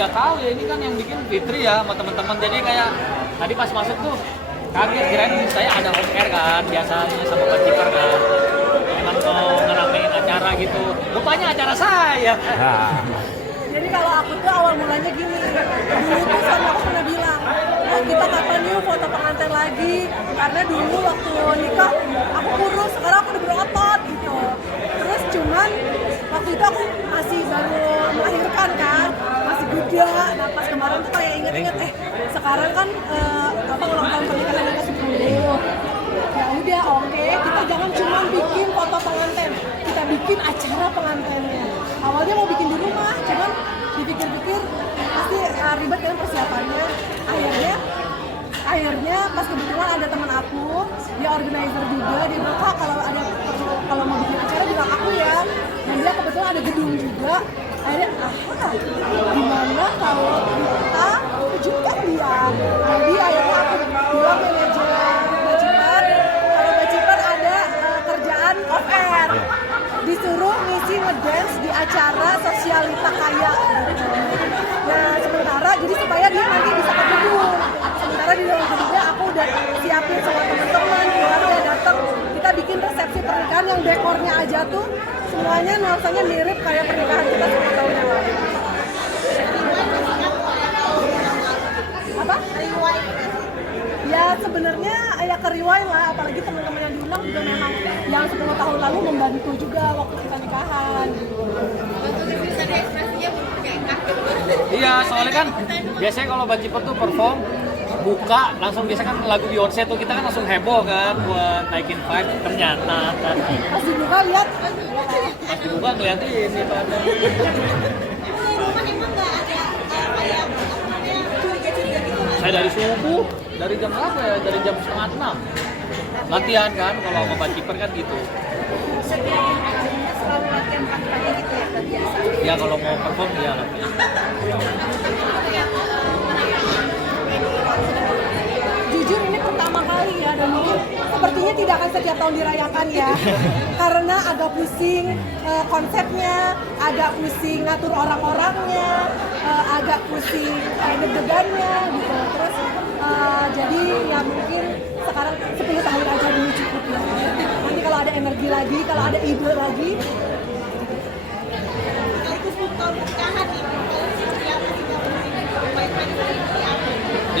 nggak tahu ya, ini kan yang bikin Fitri ya sama teman-teman. Jadi kayak tadi pas masuk tuh kaget, kirain saya ada on air kan biasanya sama Pak Cikar kan. Emang mau ngeramein acara gitu. Rupanya acara saya. Jadi kalau aku tuh awal mulanya gini, dulu tuh sama aku pernah bilang, oh kita kapan yuk foto pengantin lagi, karena dulu waktu nikah aku kurus, sekarang aku udah berotot gitu. Terus cuman waktu itu aku masih baru melahirkan kan, masih muda. Nah pas kemarin tuh kayak inget-inget, sekarang kan ulang tahun pernikahan kita 10. Ya udah oke, kita jangan cuma bikin foto pengantin, kita bikin acara pengantinnya. Awalnya mau bikin di rumah, cuman dipikir-pikir pasti ribet kan persiapannya. Akhirnya pas kebetulan ada teman aku, dia organizer juga, dia bilang kak kalau mau bikin acara bilang aku ya. Dan dia kebetulan ada gedung juga. Akhirnya gimana kalau kita wujudkan dia. Jadi akhirnya aku bilang manajer Bajipan, kalau Bajipan ada kerjaan off air, disuruh ngisi ngedance di acara sosialita kaya. Nah sementara jadi supaya dia nanti bisa ke gedung. Sementara di dalam gedungnya aku udah siapin sama teman-teman, keluarga datang. Kita bikin resepsi pernikahan yang dekornya aja tuh semuanya nuansanya mirip kayak pernikahan kita 10 tahun yang lalu. Apa? Ya sebenarnya ya ke rewind lah, apalagi teman-teman yang diundang juga memang yang 10 tahun lalu membantu juga waktu kita nikahan. Iya, soalnya kan biasanya kalau Bajiper tuh perform buka langsung biasa kan lagu Beyonce tuh kita kan langsung heboh kan buat naikin vibe. Ternyata Pas dibuka lihat, pas dibuka ngeliatin ini pada. Saya dari subuh, dari jam berapa ya? Dari jam 5:30 latihan kan, kalau sama Bajiper kan gitu. selalu latihan pagi-pagi gitu ya, udah biasa. Ya kalau mau perform ya latihan. Jujur ini pertama kali ya, dan mungkin sepertinya tidak akan setiap tahun dirayakan ya. Karena agak pusing konsepnya, agak pusing ngatur orang-orangnya, agak pusing deg-degannya gitu. Terus jadi ya mungkin sekarang 10 tahun aja dulu cukup ya. Nanti kalau ada energi lagi, kalau ada ide lagi.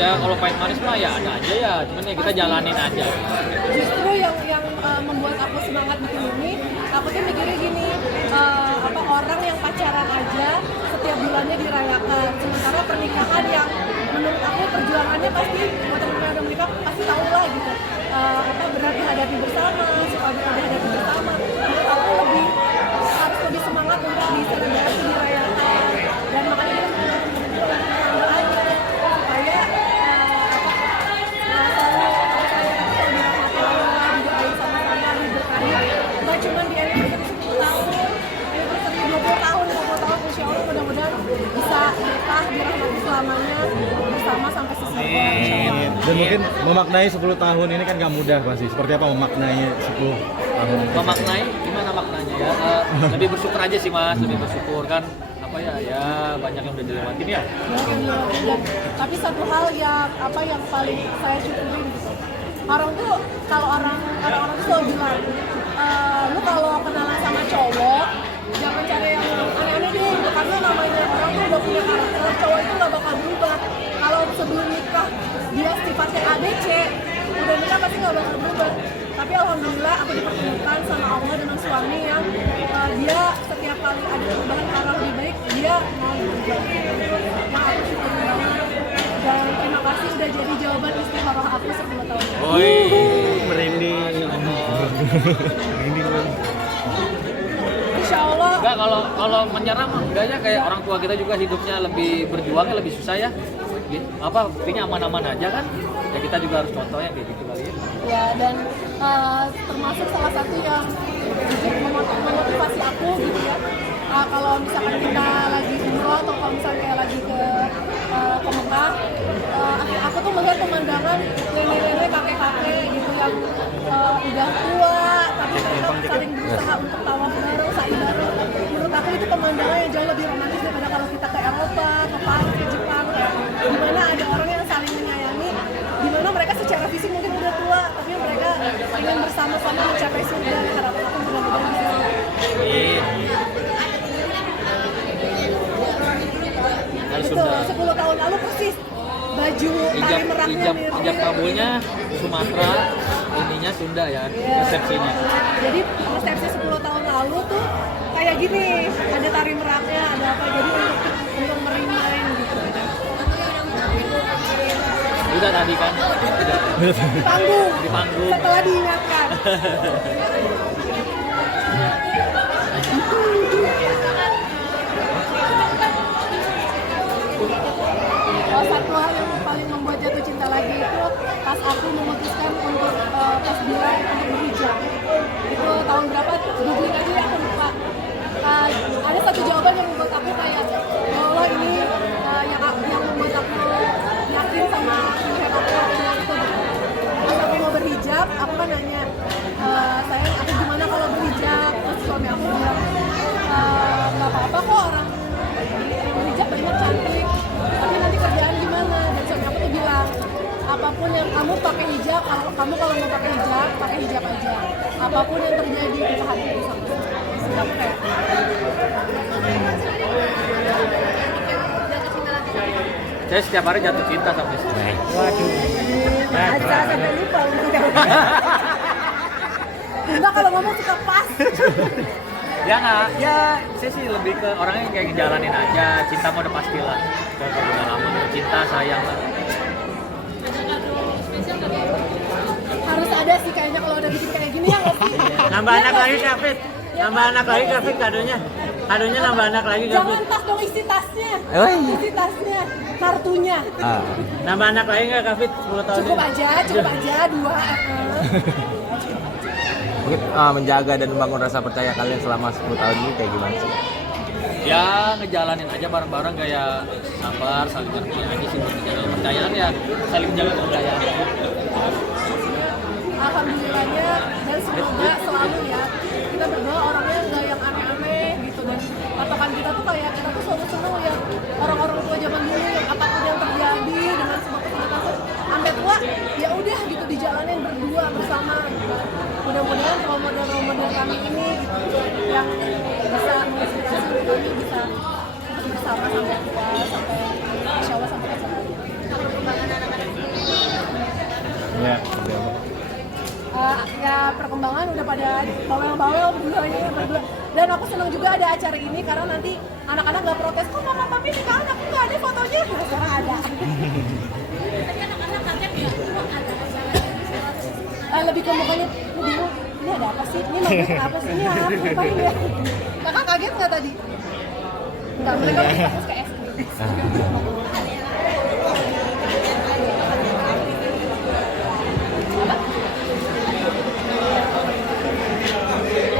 Ya kalau pahit manis mah ya ada aja ya, cuman ya kita jalanin aja. Justru yang membuat aku semangat bikin ini, aku tuh mikirnya gini, orang yang pacaran aja setiap bulannya dirayakan, sementara pernikahan yang menurut aku perjuangannya pasti teman-teman yang udah menikah pasti tahu lah gitu, berat dihadapi bersama, suka dihadapi bersama. Menurut aku harus lebih semangat untuk diselebrasi, dirayakan, dan makanya kita tetanggaannya supaya nggak cuma di anniversary 10 tahun, anniversary 20 tahun, 50 tahun, insya Allah mudah-mudahan bisa nikah dirahmati selamanya bersama sampai selesai. Dan mungkin memaknai 10 tahun ini kan gak mudah pasti. Seperti apa memaknai 10 tahun? Memaknai gimana maknanya ya? Lebih bersyukur aja sih mas, lebih bersyukur kan apa ya banyak yang udah dilewatin ya. Tapi satu hal yang paling saya syukurin gitu. Orang tuh kalau orang-orang tuh selalu bilang, lu kalau kenalan sama cowok jangan cari yang aneh-aneh deh, karena namanya orang tuh udah punya karakter, cowok itu gak bakal berubah. Kalau sebelum nikah dia sifatnya ABC, udah nikah pasti gak bakal berubah. Tapi alhamdulillah aku dipertemukan sama Allah dengan suami yang dia setiap kali ada perubahan ke arah lebih baik, dia mau berubah. Yang aku syukur banget. Dan terima kasih udah jadi jawaban istikharah aku 10 tahun. Woi, Merinding. Insya Allah. enggak kalau menyerah mah enggak ya, kayak orang tua kita juga hidupnya lebih berjuangnya lebih susah ya. Apa buktinya aman-aman aja kan? Ya kita juga harus contohnya kayak gitu kali ya. Ya, dan termasuk salah satu yang memotivasi aku gitu ya, kalau misalkan kita lagi umroh atau kalau misalnya kayak lagi ke Mekah, aku tuh melihat pemandangan nenek-nenek, kakek-kakek gitu yang udah tua tapi mereka saling berusaha untuk tawaf bareng, sa'i bareng. Menurut aku itu pemandangan yang jauh lebih romantis daripada kalau kita ke Eropa, ke Paris di betul. Sunda. 10 tahun lalu persis. Baju tari meraknya Ijab kabulnya Sumatera, ininya Sunda ya, Iya. resepsinya. Jadi resepsi 10 tahun lalu tuh kayak gini, ada tari meraknya, ada apa, jadi untuk merimain gitu. Udah tadi kan, udah Di panggung, di panggung. setelah diingatkan. Satu hal yang paling membuat jatuh cinta lagi itu pas aku memutuskan untuk pas bilang untuk berhijab. Itu tahun berapa? Googling aja ya, aku lupa. Ada satu jawaban yang membuat aku kayak, ya Allah ini yang membuat aku yakin sama pilihan aku waktu itu. Pas aku mau berhijab, aku kan nanya, sayang aku gimana kalau berhijab? Terus suami aku bilang, nggak apa-apa kok, orang berhijab banyak cantik, tapi nanti kerjaan gimana? Dan suami aku tuh bilang, apapun yang kamu pakai hijab, kamu kalau mau pakai hijab aja. Apapun yang terjadi kita hadapi sama. Terus aku kayak, Saya setiap hari jatuh cinta sama istri. aja sampai lupa untuk enggak, kalau ngomong suka pas. Ya nggak, ya saya sih lebih ke orangnya yang kayak ngejalanin aja. Cinta mah udah pasti lah. Kalau udah lama cinta sayang lah. Harus ada sih kayaknya kalau udah bikin kayak gini ya nggak sih? Nambah anak lagi David. Nambah anak lagi David kadonya. Kadonya nambah anak lagi David. Jangan tas dong, isi tasnya. Oh, iya. Isi tasnya, kartunya. Nambah anak lagi nggak David 10 tahun Cukup ini? aja 2. Mungkin menjaga dan membangun rasa percaya kalian selama 10 tahun ini kayak gimana sih? Ya ngejalanin aja bareng-bareng kayak sabar, saling ngerti aja sih buat menjaga kepercayaan ya, saling menjaga kepercayaan. Alhamdulillahnya dan semoga selalu ya kita berdua orangnya nggak yang aneh-aneh gitu, dan patokan kita tuh kayak kita tuh selalu seneng ya orang-orang tua zaman dulu yang apapun yang terjadi dengan semua kesulitan tuh sampai tua ya udah gitu dijalanin berdua bersama gitu. Mudah-mudahan role model kami ini gitu, yang bisa menginspirasi kami bisa bersama sampai tua, sampai insya Allah sampai ke sana. Ya. Ya perkembangan udah pada bawel-bawel berdua. Dan aku senang juga ada acara ini karena nanti anak-anak nggak protes, kok mama papi nikah anakku nggak ada fotonya. Nah, sekarang ada. Lebih ke mukanya, ini bingung, ini ada apa sih? Ini magnet apa sih? Ini apa? Ngapain ya? Kakak kaget nggak tadi? Nggak, mereka lebih fokus ke SD.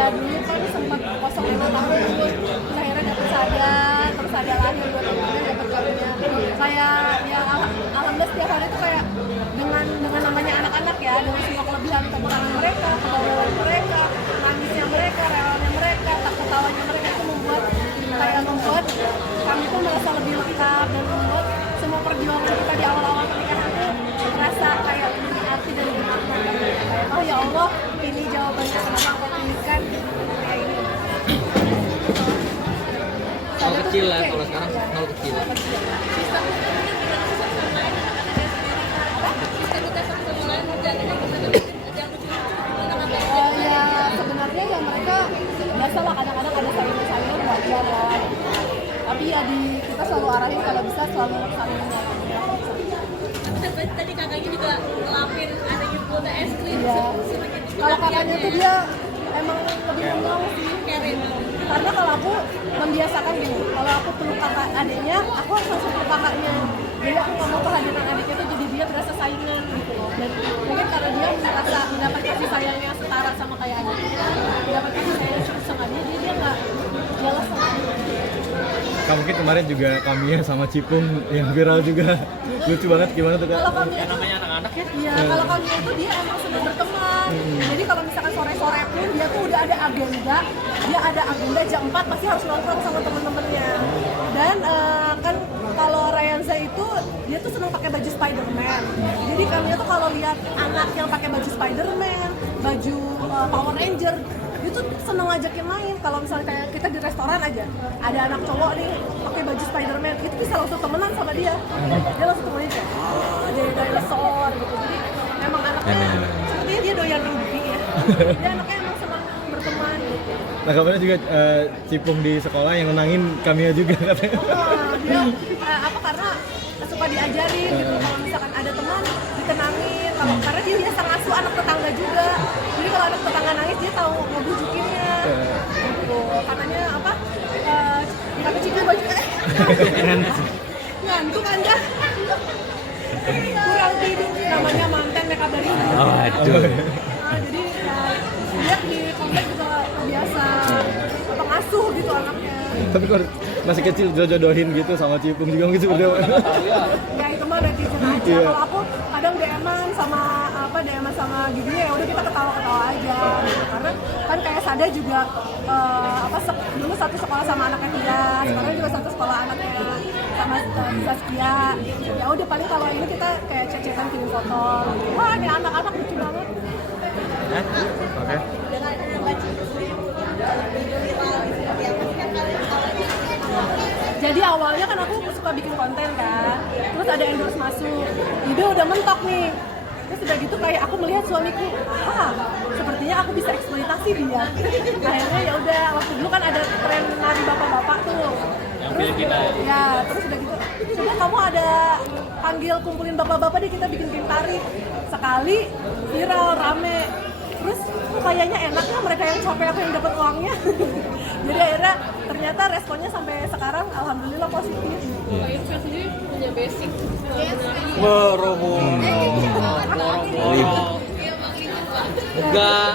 Ya dulu kan sempat 05 tahun dulu, terus akhirnya dapet sadar, terus ada lahir 2 tahun kemudian dapet karunia. Kayak ya alhamdulillah setiap hari tuh kayak dengan namanya anak-anak ya, dengan semua kelebihan kekurangan mereka, kebawaan mereka, nangisnya mereka, relanya mereka, tak ketawanya mereka, itu membuat kami tuh merasa lebih lengkap dan membuat semua perjuangan kita di awal-awal pernikahan tuh merasa kayak lebih arti dan lebih makna. Kayak, oh ya Allah, ini jawabannya kenapa aku pilihkan kayak ini. Nol kecil lah, kalau sekarang nol kecil. Ya sebenarnya ya mereka biasalah kadang-kadang ada sayang-sayang wajar lah. Tapi ya kita selalu arahin kalau bisa selalu saling menyayangi. Tadi kakaknya juga ngelapin adanya kuota es krim. Iya. Kalau kakaknya tuh dia emang lebih menolong sih. Karena kalau aku membiasakan gini, kalau aku peluk kakak adiknya, aku harus langsung peluk kakaknya. Jadi aku nggak mau kehadiran adiknya tuh jadi dia berasa saingan gitu loh. Dan mungkin karena dia merasa mendapat kasih sayang yang setara sama kayak adiknya, mendapat kasih sayang yang cukup sama dia, jadi dia nggak jelas sama adiknya. Kak, mungkin kemarin juga Kamiya sama Cipung yang viral juga. Lucu banget, gimana tuh Kak? Kalau kami Ya namanya anak-anak ya. iya, kalau kami itu dia emang senang berteman. Jadi kalau misalkan sore-sore pun dia tuh udah ada agenda, jam 4 pasti harus nongkrong sama temen-temennya. Dan kan kalau Rayanza itu dia tuh senang pakai baju Spider-Man. Jadi kami tuh kalau lihat anak yang pakai baju Spider-Man, baju Power Ranger, dia tuh seneng ngajakin main. Kalau misalnya kayak kita di restoran aja, ada anak cowok nih pakai baju Spider-Man, itu bisa langsung temenan sama dia. Dia langsung temenin kayak dia dinosaur gitu. Jadi emang anaknya sepertinya dia doyan mimpi ya. Dia anaknya emang senang berteman gitu. Nah kabarnya juga Cipung di sekolah yang nenangin Kamia juga katanya. Dia karena suka diajarin gitu, kalau misalkan ada teman ditenangin, karena dia biasa ngasuh anak tetangga juga, jadi kalau anak tetangga nangis dia tahu ngebujukinnya gitu. Katanya apa, kata Cici baju ngantuk anda kurang tidur, namanya mantan makeup dari dulu. Jadi ya dia di komplek juga biasa apa ngasuh gitu anaknya. Tapi kalau masih kecil jodohin gitu sama Cipung juga mungkin seperti apa? Ya itu mah netizen aja. Kalau aku kadang DM-an sama giginya ya udah kita ketawa-ketawa aja gitu. Karena kan kayak Sada juga dulu satu sekolah sama anaknya dia, sekarang juga satu sekolah anaknya sama Saskia. Ya udah paling kalau ini kita kayak cecetan kirim foto gitu. Wah ini anak-anak lucu banget. Oke. Jadi awalnya kan aku suka bikin konten kan, terus ada endorse masuk, ide udah mentok nih. Terus udah gitu kayak aku melihat suamiku, sepertinya aku bisa eksploitasi dia. Akhirnya ya udah, waktu dulu kan ada tren nari bapak-bapak tuh. Yang Filipina. Ya, terus udah gitu, coba kamu ada panggil kumpulin bapak-bapak deh kita bikin tim tari. Sekali viral, rame. Terus kayaknya enaknya mereka yang capek aku yang dapat uangnya. Jadi akhirnya ternyata responnya sampai sekarang alhamdulillah positif. Mbak Irfan sendiri punya basic Enggak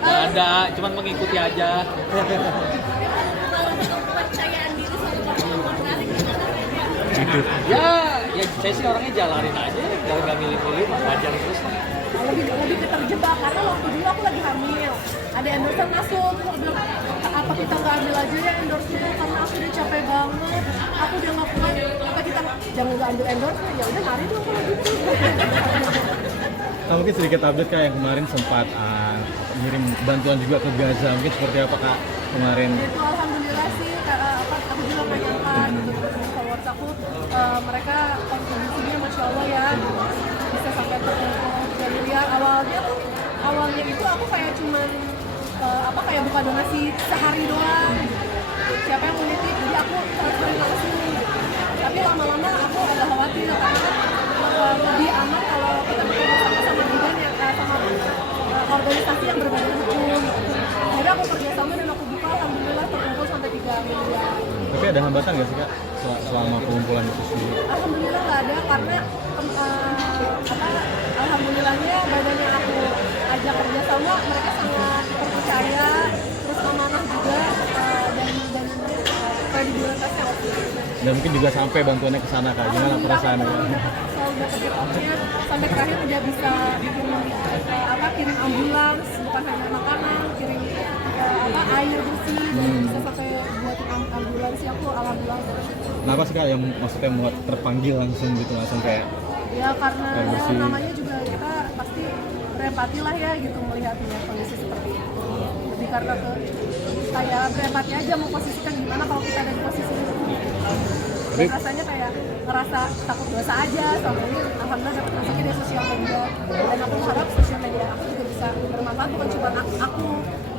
ada, cuman mengikuti aja. kalau untuk kepercayaan diri sama menarik Ya saya sih orangnya jalanin aja, kalau nggak milih-milih mah wajar terus. lebih ke terjebak karena waktu dulu aku lagi hamil, ada endorse masuk, terus aku bilang apa kita nggak ambil aja ya endorse-nya karena aku udah capek banget, aku udah nggak kuat, apa kita jangan nggak ambil endorse, ya udah mari dong kalau gitu. Nah, mungkin sedikit update Kak, yang kemarin sempat ngirim bantuan juga ke Gaza, mungkin seperti apa Kak kemarin? Itu alhamdulillah sih, aku juga nggak nyangka gitu, terus followers aku mereka kontribusinya masya Allah ya bisa sampai terkumpul 3 miliar. Awalnya itu aku kayak cuman kayak buka donasi sehari doang, siapa yang mau nitip, jadi aku transferin langsung. Tapi lama-lama aku agak khawatir karena lebih aman kalau kita bekerja sama bidan yang sama organisasi yang berbadan hukum. Jadi aku kerjasama dan aku buka, alhamdulillah terkumpul sampai 3 miliar. Tapi ada hambatan nggak sih Kak selama pengumpulan itu sendiri? Alhamdulillah nggak ada karena alhamdulillahnya badan yang aku ajak kerjasama mereka sangat percaya, terus amanah juga dan kredibilitasnya oke. Dan mungkin juga sampai bantuannya ke sana Kak, gimana perasaannya? Selalu dapat repotnya sampai terakhir udah bisa bikin kirim ambulans, bukan hanya makanan, kirim air bersih, dan bisa sampai buatin ambulans sih, aku alhamdulillah. Kenapa sih Kak yang maksudnya buat terpanggil langsung gitu, langsung kayak Ya karena air bersih? namanya juga kita pasti berempati lah ya gitu melihatnya kondisi seperti itu. Jadi karena kayak berempati aja memposisikan gimana kalau kita ada di posisi itu. Dan rasanya kayak ngerasa takut dosa aja, sama ini alhamdulillah dapat masukin di sosial media. Dan aku harap sosial media aku juga bisa bermanfaat bukan cuma aku,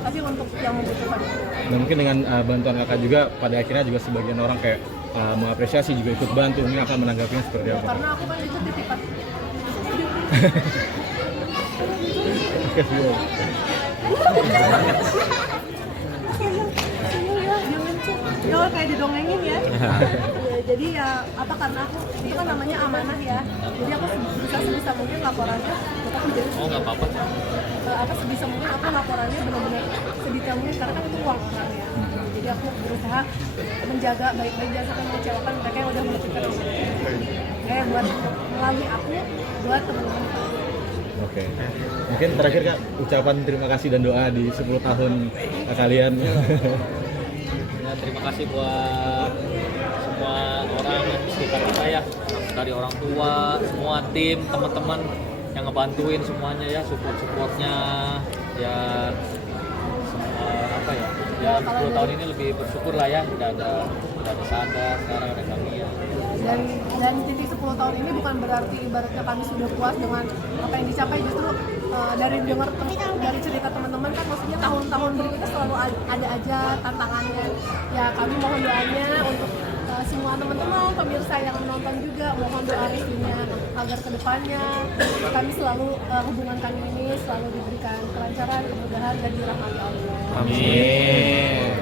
tapi untuk yang membutuhkan. Dan mungkin dengan bantuan Kakak juga pada akhirnya juga sebagian orang kayak mengapresiasi juga ikut bantu, ini akan menanggapinya seperti Ya, apa? karena aku kan itu titipan. Kasihan. Ya kayak didongengin ya. Jadi ya karena aku itu kan namanya amanah ya. Jadi aku sebisa mungkin laporannya aku jadi Nggak apa-apa. sebisa mungkin aku laporannya benar-benar sedetail mungkin karena kan itu uang orang ya. Jadi aku berusaha menjaga baik-baik jangan sampai mengecewakan mereka yang udah menitipkan buat melalui aku buat teman-teman. Oke. Mungkin terakhir Kak, ucapan terima kasih dan doa di 10 tahun kalian. Ya, terima kasih buat semua orang yang di sekitar kita ya, dari orang tua, semua tim, teman-teman yang ngebantuin semuanya ya, supportnya ya, semua ya 10 tahun ini lebih bersyukur lah ya, udah ada Sada, sekarang ada kami ya. dan titik 10 tahun ini bukan berarti ibaratnya kami sudah puas dengan apa yang dicapai, justru dari dari cerita teman-teman kan maksudnya tahun-tahun berikutnya selalu ada aja tantangannya. Ya kami mohon doanya untuk semua teman-teman pemirsa yang menonton juga, mohon doa restunya agar kedepannya kami selalu hubungan kami ini selalu diberikan kelancaran, kemudahan dan dirahmati Allah. Amin.